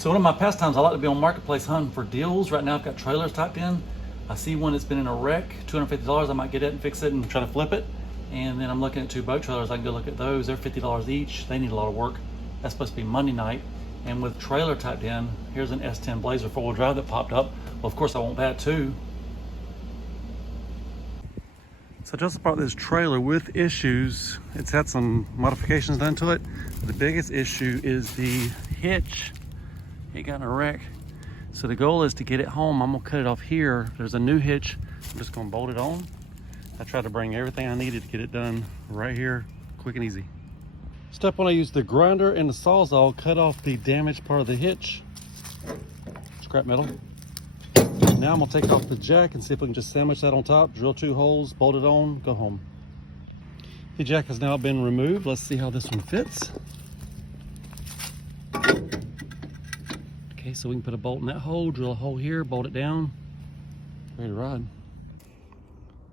So one of my pastimes, I like to be on Marketplace hunting for deals. Right now I've got trailers typed in. I see one that's been in a wreck, $250. I might get it and fix it and try to flip it. And then I'm looking at 2 boat trailers. I can go look at those. They're $50 each. They need a lot of work. That's supposed to be Monday night. And with trailer typed in, here's an S10 Blazer 4-wheel drive that popped up. Well, of course I want that too. So I just bought this trailer with issues. It's had some modifications done to it. The biggest issue is the hitch. It got in a wreck. So the goal is to get it home. I'm gonna cut it off here. There's a new hitch. I'm just gonna bolt it on. I tried to bring everything I needed to get it done right here, quick and easy. Step 1, I used the grinder and the Sawzall, cut off the damaged part of the hitch. Scrap metal. Now I'm gonna take off the jack and see if we can just sandwich that on top, drill 2 holes, bolt it on, go home. The jack has now been removed. Let's see how this one fits. Okay, so we can put a bolt in that hole, drill a hole here, bolt it down, ready to ride.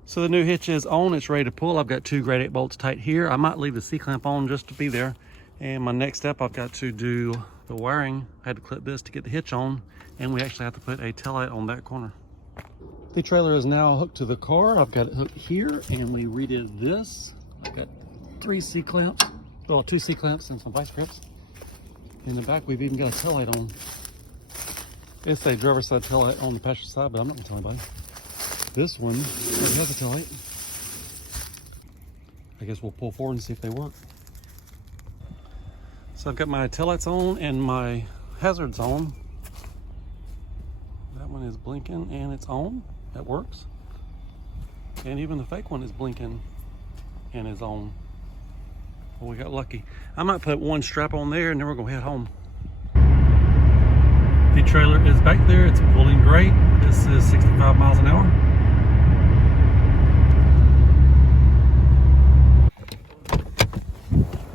So the new hitch is on, it's ready to pull. I've got 2 grade 8 bolts tight here. I might leave the C-clamp on just to be there. And my next step, I've got to do the wiring. I had to clip this to get the hitch on, and we actually have to put a taillight on that corner. The trailer is now hooked to the car. I've got it hooked here, and we redid this. I've got 3 C-clamps, well, 2 C-clamps and some vice grips. In the back, we've even got a taillight on. It's a driver's side taillight on the passenger side, but I'm not gonna tell anybody. This one already has a taillight. I guess we'll pull forward and see if they work. So I've got my taillights on and my hazards on. That one is blinking and it's on. That works. And even the fake one is blinking and is on. Well, we got lucky. I might put 1 strap on there and then we're gonna head home. The trailer is back there. It's pulling great. This is 65 miles an hour.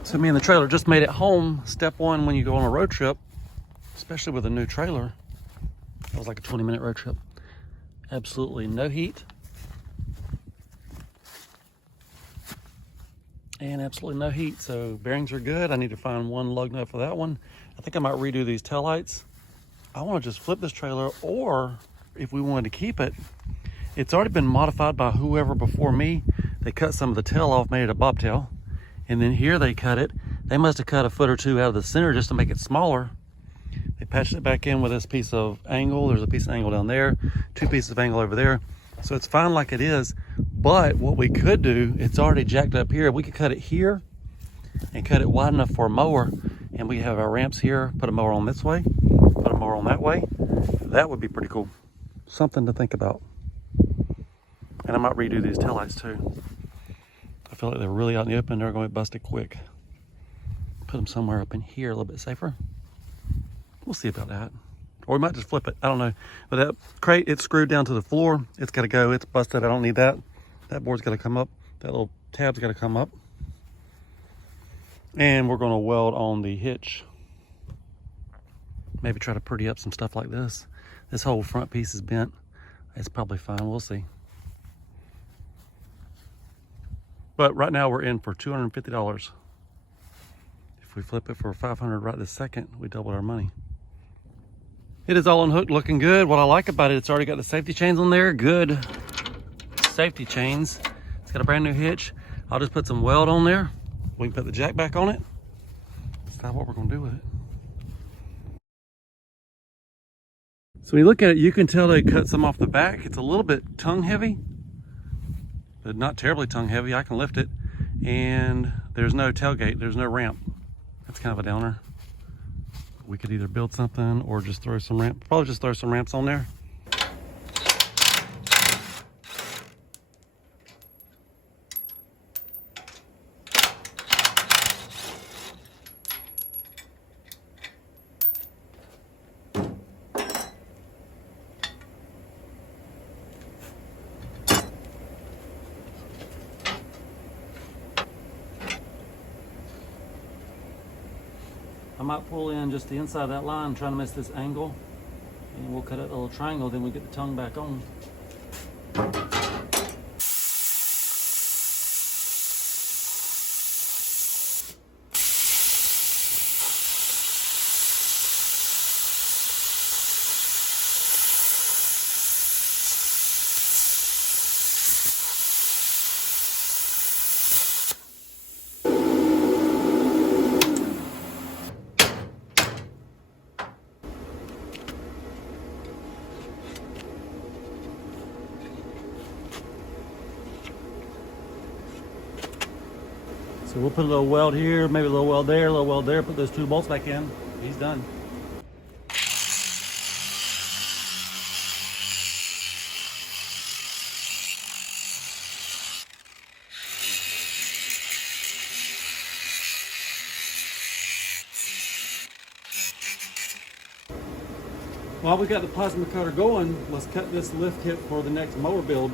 So me and the trailer just made it home. Step 1 when you go on a road trip, especially with a new trailer, that was like a 20-minute road trip. Absolutely no heat. And absolutely no heat. So bearings are good. I need to find 1 lug nut for that one. I think I might redo these taillights. I want to just flip this trailer, or if we wanted to keep it, it's already been modified by whoever before me. They cut some of the tail off, made it a bobtail, and then here they cut it. They must have cut a foot or 2 out of the center just to make it smaller. They patched it back in with this piece of angle. There's a piece of angle down there, 2 pieces of angle over there. So it's fine like it is, but what we could do, it's already jacked up here. We could cut it here and cut it wide enough for a mower, and we have our ramps here, put a mower on this way, put a mower on that way. That would be pretty cool. Something to think about. And I might redo these taillights too. I feel like they're really out in the open. They're going to get busted quick. Put them somewhere up in here a little bit safer. We'll see about that. Or we might just flip it. I don't know. But that crate, it's screwed down to the floor. It's got to go. It's busted. I don't need that. That board's got to come up. That little tab's got to come up. And we're going to weld on the hitch. Maybe try to pretty up some stuff like this. This whole front piece is bent. It's probably fine. We'll see. But right now we're in for $250. If we flip it for $500 right this second, we doubled our money. It is all unhooked, looking good. What I like about it, it's already got the safety chains on there. Good safety chains. It's got a brand new hitch. I'll just put some weld on there. We can put the jack back on it. Decide what we're gonna do with it. So when you look at it, you can tell they cut some off the back. It's a little bit tongue heavy, but not terribly tongue heavy. I can lift it. And there's no tailgate, there's no ramp. That's kind of a downer. We could either build something or just throw some ramp. Probably just throw some ramps on there. I might pull in just the inside of that line, trying to miss this angle, and we'll cut out a little triangle, then we get the tongue back on. So we'll put a little weld here, maybe a little weld there, a little weld there, put those 2 bolts back in. He's done. While we got the plasma cutter going, let's cut this lift kit for the next mower build.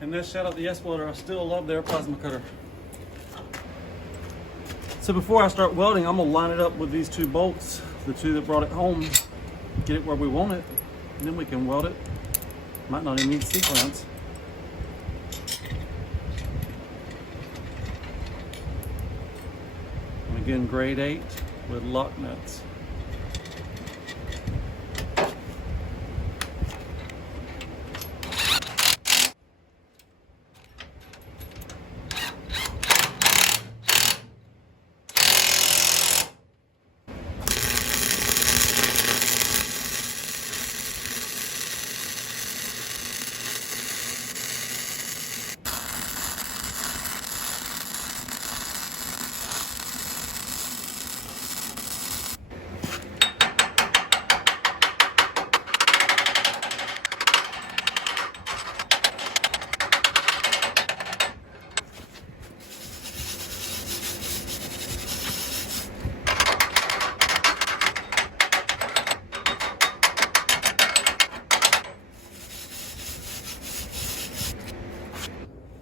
And this shout out the S welder, I still love their plasma cutter. So before I start welding, I'm gonna line it up with these 2 bolts, the 2 that brought it home, get it where we want it, and then we can weld it. Might not even need sequence. And again, grade 8 with lock nuts.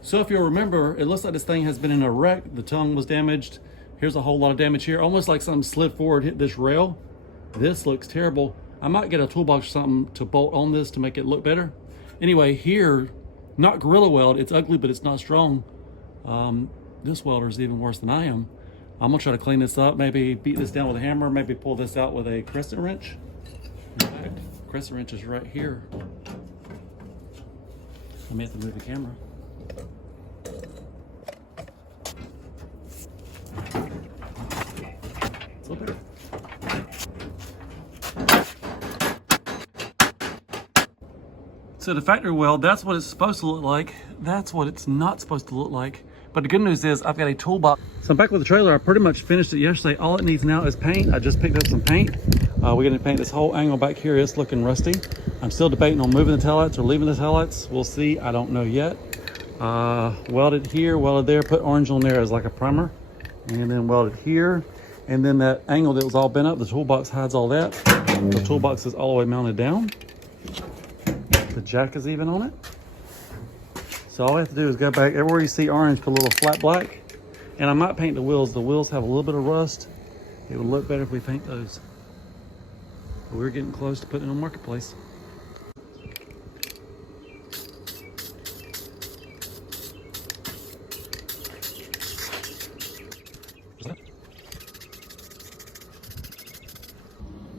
So if you'll remember, it looks like this thing has been in a wreck. The tongue was damaged. Here's a whole lot of damage here. Almost like something slid forward, hit this rail. This looks terrible. I might get a toolbox or something to bolt on this to make it look better. Anyway, here, not Gorilla Weld. It's ugly, but it's not strong. This welder is even worse than I am. I'm gonna try to clean this up, maybe beat this down with a hammer, maybe pull this out with a crescent wrench. In fact, crescent wrench is right here. I may have to move the camera. So the factory weld, that's what it's supposed to look like. That's what it's not supposed to look like. But the good news is I've got a toolbox. So I'm back with the trailer. I pretty much finished it yesterday. All it needs now is paint. I just picked up some paint. We're gonna paint this whole angle back here. It's looking rusty. I'm still debating on moving the taillights or leaving the taillights. We'll see, I don't know yet. Welded here, welded there, put orange on there as like a primer. And then welded here. And then that angle that was all bent up, the toolbox hides all that. The toolbox is all the way mounted down. The jack is even on it. So all I have to do is go back, everywhere you see orange, put a little flat black. And I might paint the wheels. The wheels have a little bit of rust. It would look better if we paint those. But we're getting close to putting it on Marketplace.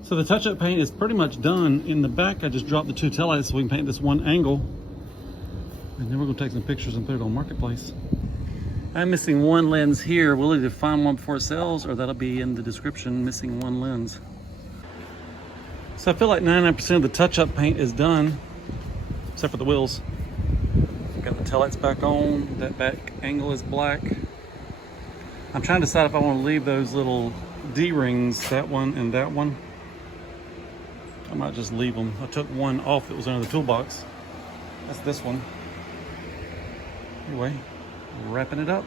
So the touch-up paint is pretty much done. In the back, I just dropped the 2 taillights so we can paint this one angle. And then we're gonna take some pictures and put it on Marketplace. I'm missing one lens here. We'll either find one before it sells or that'll be in the description, missing one lens. So I feel like 99% of the touch-up paint is done, except for the wheels. Got the taillights back on. That back angle is black. I'm trying to decide if I want to leave those little D-rings, that one and that one. I might just leave them. I took one off that was under the toolbox. That's this one. Anyway, wrapping it up.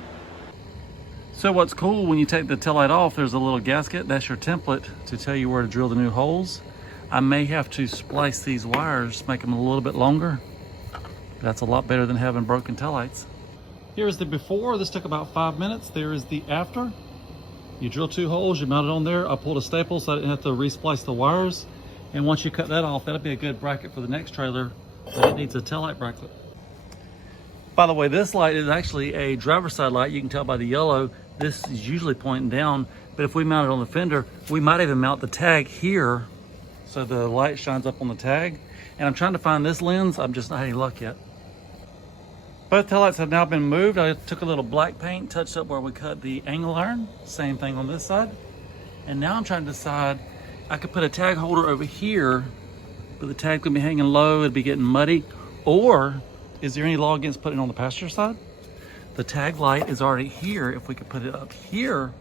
So what's cool, when you take the taillight off, there's a little gasket. That's your template to tell you where to drill the new holes. I may have to splice these wires, make them a little bit longer. That's a lot better than having broken taillights. Here is the before. This took about 5 minutes. There is the after. You drill 2 holes, you mount it on there. I pulled a staple so I didn't have to re-splice the wires. And once you cut that off, that'll be a good bracket for the next trailer, but it needs a taillight bracket. By the way, this light is actually a driver's side light. You can tell by the yellow. this is usually pointing down, but if we mount it on the fender, we might even mount the tag here so the light shines up on the tag. And I'm trying to find this lens. I'm just not having any luck yet. Both taillights have now been moved. I took a little black paint, touched up where we cut the angle iron. Same thing on this side. And now I'm trying to decide, I could put a tag holder over here, but the tag could be hanging low, it'd be getting muddy. Or is there any law against putting it on the passenger side? The tag light is already here. If we could put it up here,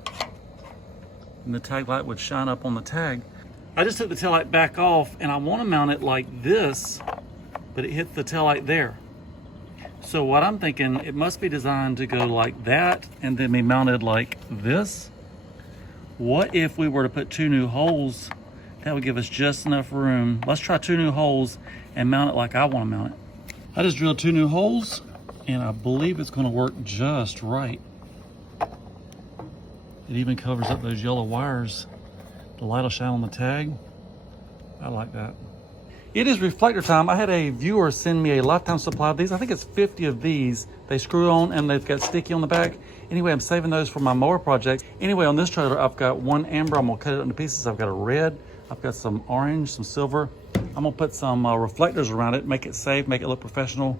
then the tag light would shine up on the tag. I just took the tail light back off and I want to mount it like this, but it hits the tail light there. So what I'm thinking, it must be designed to go like that and then be mounted like this. What if we were to put 2 new holes? That would give us just enough room. Let's try 2 new holes and mount it like I want to mount it. I just drilled 2 new holes and I believe it's going to work just right. It even covers up those yellow wires. The light will shine on the tag. I like that. It is reflector time. I had a viewer send me a lifetime supply of these. I think it's 50 of these. They screw on and they've got sticky on the back. Anyway, I'm saving those for my mower project. Anyway, on this trailer, I've got 1 amber. I'm gonna cut it into pieces. I've got a red. I've got some orange, some silver. I'm gonna put some reflectors around it, make it safe, make it look professional,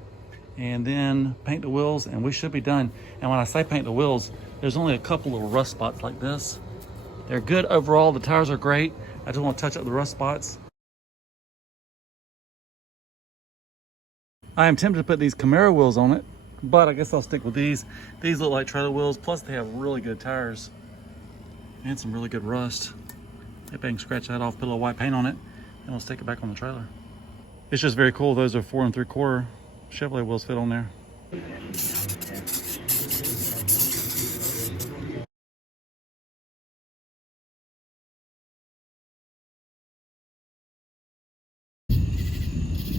and then paint the wheels, and we should be done. And when I say paint the wheels, there's only a couple little rust spots like this. They're good overall. The tires are great. I just want to touch up the rust spots. I am tempted to put these Camaro wheels on it, but I guess I'll stick with these. These look like trailer wheels, plus they have really good tires and some really good rust. If I can scratch that off, put a little white paint on it, and we'll stick it back on the trailer. It's just very cool. Those are 4 3/4 Chevrolet wheels fit on there.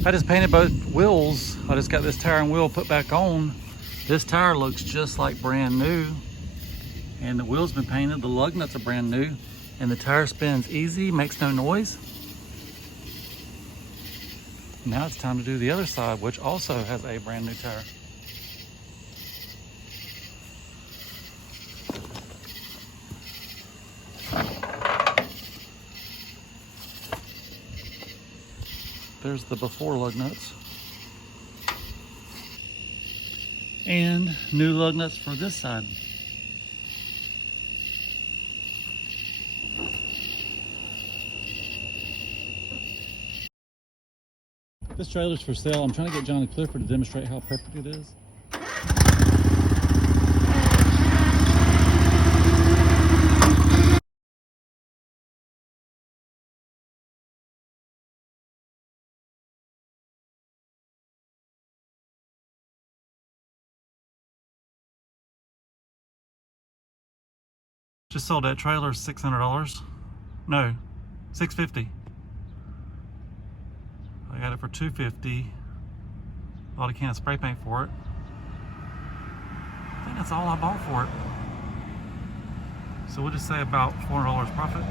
I just painted both wheels. I just got this tire and wheel put back on. This tire looks just like brand new. And the wheel's been painted, the lug nuts are brand new. And the tire spins easy, makes no noise. Now it's time to do the other side, which also has a brand new tire. There's the before lug nuts. And new lug nuts for this side. This trailer's for sale. I'm trying to get Johnny Clifford to demonstrate how perfect it is. Just sold that trailer $600. No, $650. I got it for $250. Bought a can of spray paint for it. I think that's all I bought for it. So we'll just say about $400 profit.